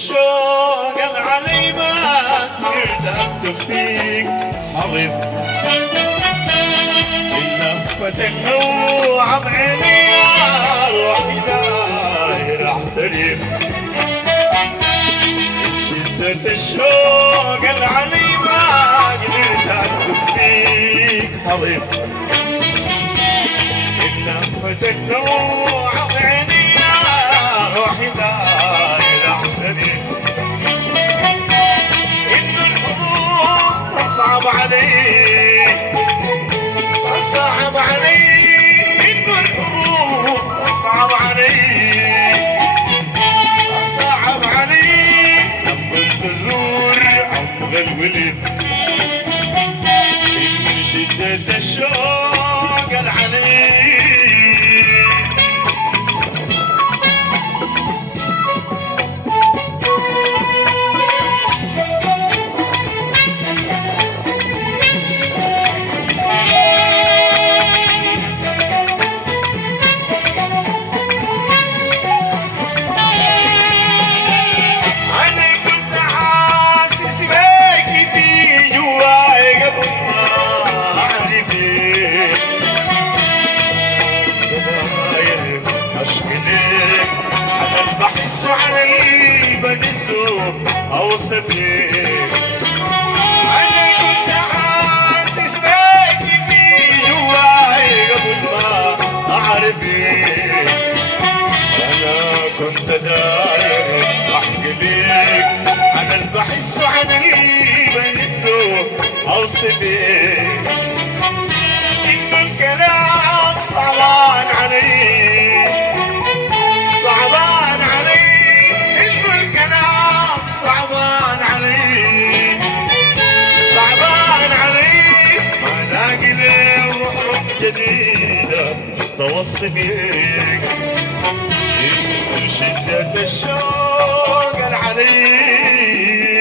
الشوق العلي ما تردد فيك حبيب لفة النوع بعيني يا روحي داير احترف شدة الشوق العلي ما قدرت اكتب فيك حبيب لفة النوع بعيني يا روحي داير احترف انه الحروف تصعب عليك تصعب عليك انه الحروف تصعب عليك تصعب عليك لما تزور عمق الولد من شدة الشوق العنيف بحس علي بدسه اوصف ليك انا كنت حاسس بيكي في جواي قبل ما اعرفك انا كنت داير احكي ليك انا اللي بحس علي بدسه اوصف ليك انه الكلام صعبان علي صعبان علي انه الكلام صعبان علي صعبان علي ما لاقي له حروف جديدة توصف بيك من شدة الشوق العلي